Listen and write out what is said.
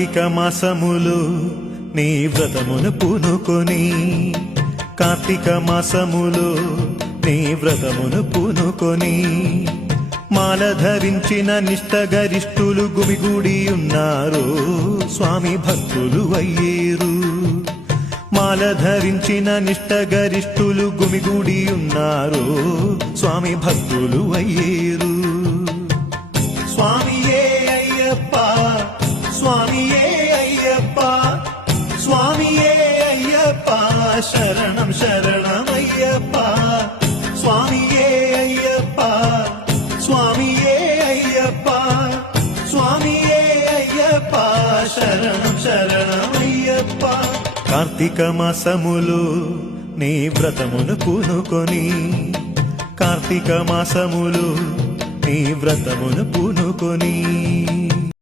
కార్తీక మాసములు నీ వ్రతమును పూనుకొని కార్తీక మాసములు నీ వ్రతమును పూనుకొని మాల ధరించిన నిష్టగరిష్ఠులు గుమిగూడి ఉన్నారు స్వామి భక్తులు అయ్యేరు మాల ధరించిన నిష్టగరిష్ఠులు గుమిగూడి ఉన్నారు స్వామి భక్తులు అయ్యేరు స్వామియే అయ్యప్ప స్వామియే అయ్యప్ప స్వామియే అయ్యప్ప శరణం శరణమయ్యప్ప స్వామియే అయ్యప్ప స్వామియే అయ్యప్ప స్వామియే అయ్యప్ప శరణం శరణమయ్యప్ప కార్తీక మాసములు నీ వ్రతమును పూనుకొని కార్తీక మాసములు నీ వ్రతమును పూనుకొని